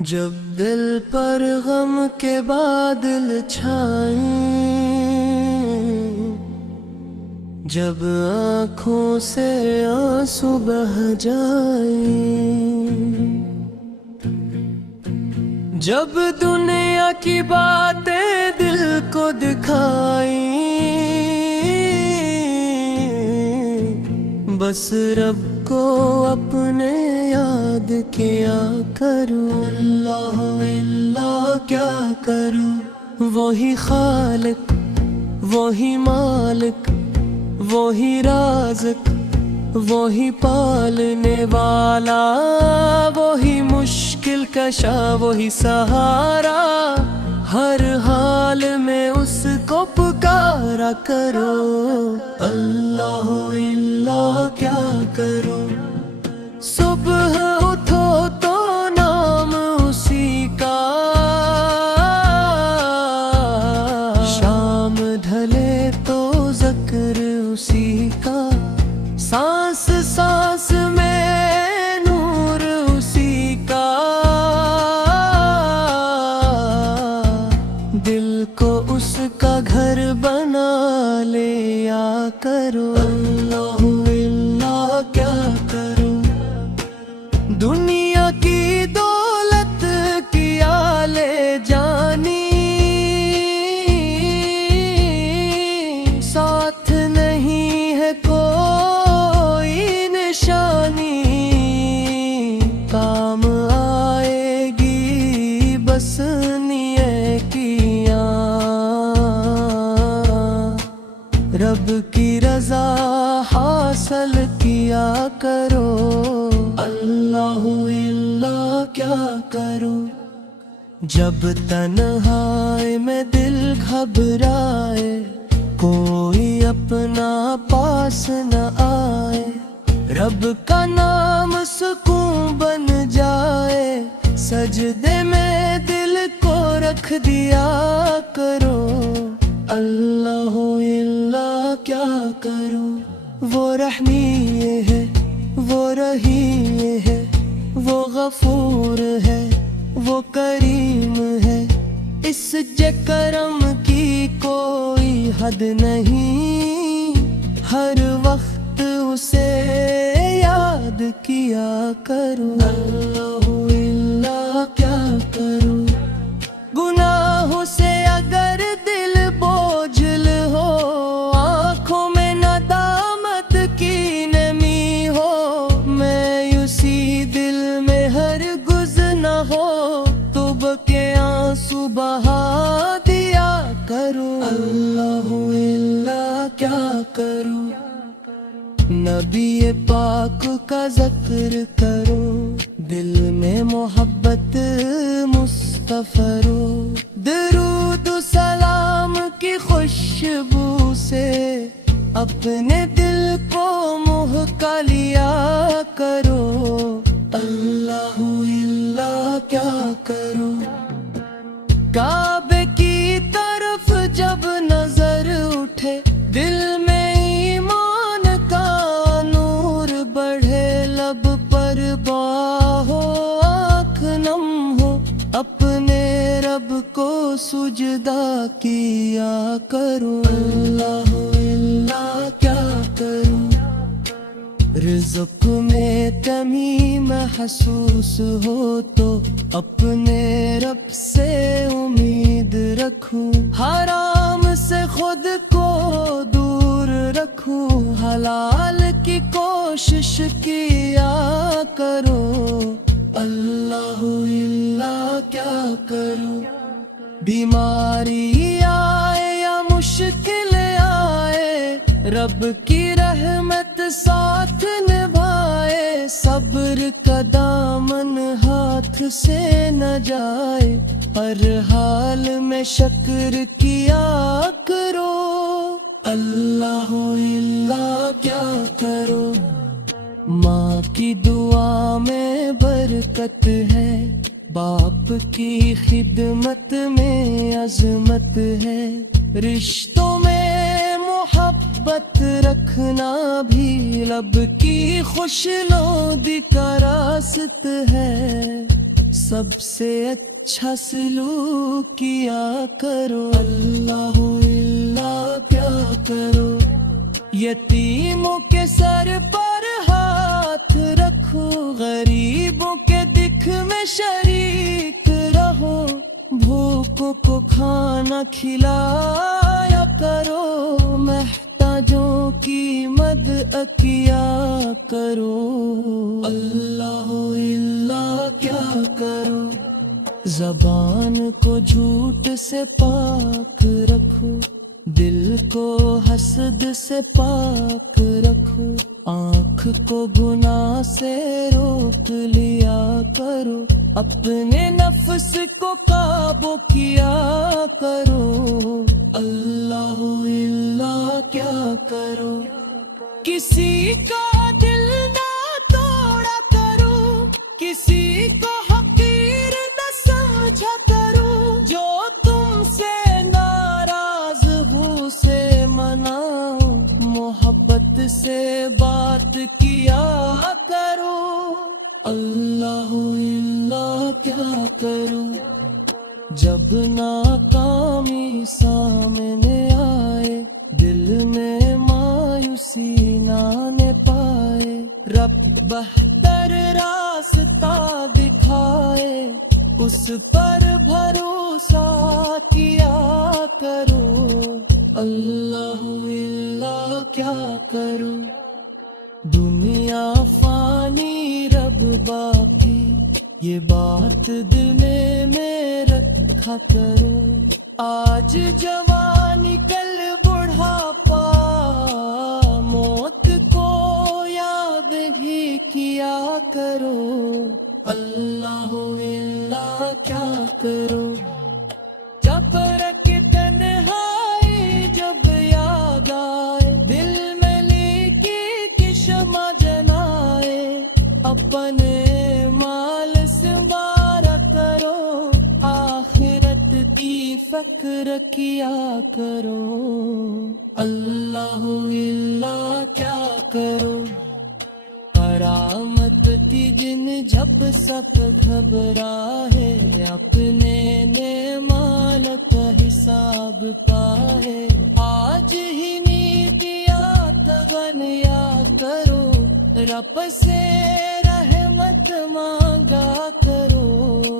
جب دل پر غم کے بادل چھائیں، جب آنکھوں سے آنسو بہہ جائیں، جب دنیا کی باتیں دل کو دکھائیں، بس رب کو اپنے یاد کیا کروں۔ اللہ اللہ کیا کروں، وہی خالق، وہی مالک، وہی رازق، وہی پالنے والا، وہی مشکل کشا، وہی سہارا، ہر حال میں اس کو پکارا کرو۔ اللہ اللہ کیا کروں، صبح اٹھو تو نام اسی کا، شام ڈھلے تو ذکر اسی کا، سانس سانس میں نور اسی کا، دل کو اس کا گھر بنا لیا کرو۔ اللہ اللہ کیا کروں، دنیا کی دولت کیا لے جانی، ساتھ نہیں ہے کوئی نشانی، کام آئے گی بس نیکیاں، رب کی رضا حاصل کیا کرو۔ اللہ اللہ کیا کروں، جب تنہائی میں دل گھبرائے، کوئی اپنا پاس نہ آئے، رب کا نام سکون بن جائے، سجدے میں دل کو رکھ دیا کرو۔ اللہ اللہ کیا کروں، وہ رحیم ہے، وہ رحیم ہے، وہ غفور ہے، وہ کریم ہے، اس جے کرم کی کوئی حد نہیں، ہر وقت اسے یاد کیا کروں۔ اللہ اللہ کیا کروں، گناہوں سے اگر دل بوجھل ہو، آنکھوں میں ندامت کی نمی ہو، مایوسی دل میں ہرگز نہ ہو، توبہ کے آنسو بہا دیا کرو۔ اللہ اللہ کیا کروں، نبی پاک کا ذکر کرو، دل میں محبت مستفرو، درود و سلام کی خوشبو سے اپنے دل کو مہکا لیا کرو۔ اللہ اللہ کیا کروں، کعبے کی طرف جب نظر اٹھے، دل میں ایمان کا نور بڑھے، لب پر باہو آنکھ نم ہو، اپنے رب کو سجدہ کیا کرو۔ اللہ اللہ کیا کروں، رزق میں کمی محسوس ہو تو اپنے رب سے امید رکھوں، حرام سے خود کو دور رکھوں، حلال کی کوشش کیا کرو۔ اللہ اللہ کیا کروں، بیماری آئے یا مشکل آئے، رب کی رحمت ساتھ نبھائے، صبر کا دامن ہاتھ سے نہ جائے، ہر حال میں شکر کیا کرو۔ اللہ اللہ کیا کرو، ماں کی دعا میں برکت ہے، باپ کی خدمت میں عظمت ہے، رشتوں میں محبت رکھنا بھی لب کی خوش لودی کا راست ہے، سب سے اچھا سلوک کیا کرو، اللہ اللہ کیا کرو، یتیموں کے سر پر ہاتھ رکھو، غریبوں کے دکھ میں شریک رہو، بھوکوں کو کھانا کھلایا کرو، محتاجوں کی مدد کیا کرو، اللہ اللہ کیا کرو، زبان کو جھوٹ سے پاک رکھو، دل کو حسد سے پاک رکھو، آنکھ کو گناہ سے روک لیا کرو، اپنے نفس کو قابو کیا کرو، اللہ اللہ کیا کرو، کسی کا دل نہ توڑا کرو، کسی کو حقیر نہ سمجھا کرو، جو تم سے ناراض ہو سے مناؤ، محبت سے بات کیا کرو، اللہ اللہ کیا کرو، جب ناکامی سامنے آئے، دل میں مایوسی نہ پائے، رب بہتر راستہ دکھائے، اس پر بھروسہ کیا کرو، اللہ اللہ کیا کرو، دنیا فانی رب باقی، یہ بات دل میں رکھا کرو، آج جوانی کل بڑھاپا، موت کو یاد ہی کیا کرو، اللہ اللہ کیا کرو، جب رکھ تنہائی جب یاد آئے، دل میں لیکی کی شمع جلائے، اپنے مال سنبھالا کرو، آخرت کی فکر کیا کرو، اللہ اللہ کیا کرو، قیامت کی دن جب سب گھبراہے، اپنے مال کا حساب پائے، آج ہی نیتیاں تغنیا کرو، رب سے رحمت مانگا کرو،